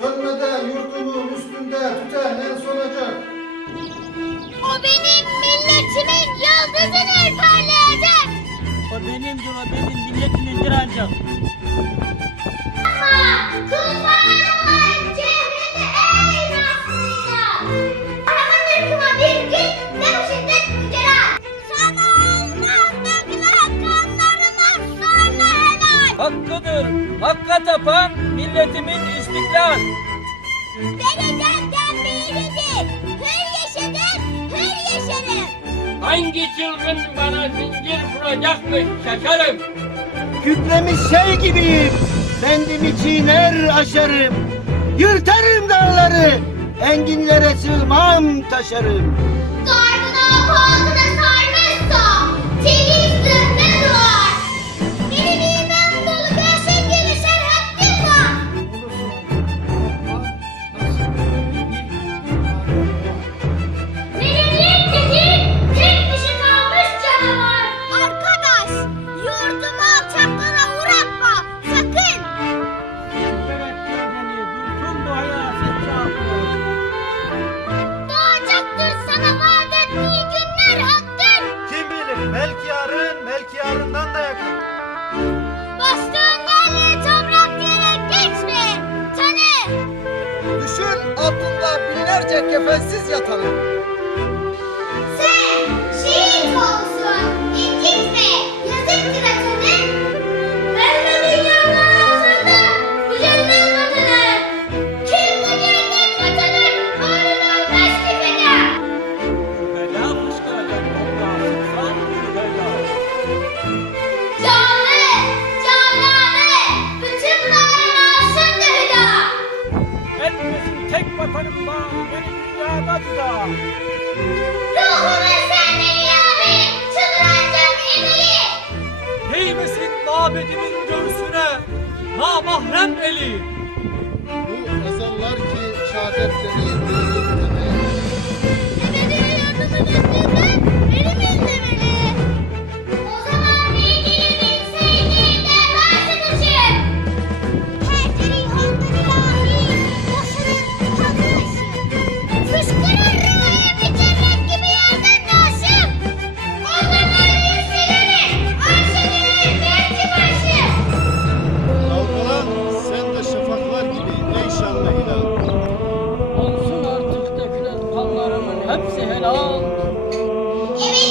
Sönmede yurdumun üstünde tütehlen sonacak. O benim milletimin yıldızını parlayacak. O benimdir o benim milletimindir ancak. Hakka tapan milletimin istiklal. Vereceğim tembihinizi. Hür yaşadım, hür yaşarım. Hangi çılgın bana zincir vuracakmış şaşarım. Kütlemiş şey gibiyim. Bendimi çiğner aşarım. Yırtarım dağları. Enginlere sığmam taşarım. Garbına, koltuğuna sar. belki yarından da yakın. Bastığın yerle toprak diyerek geçme. Tanı. Düşün altında binlerce kefensiz yatanı. Ruhunu senden yarim, çıldıracak emeli. Değmesin mabedimin göğsüne, namahrem eli. Bu ezanlar ki şehadetleri エビ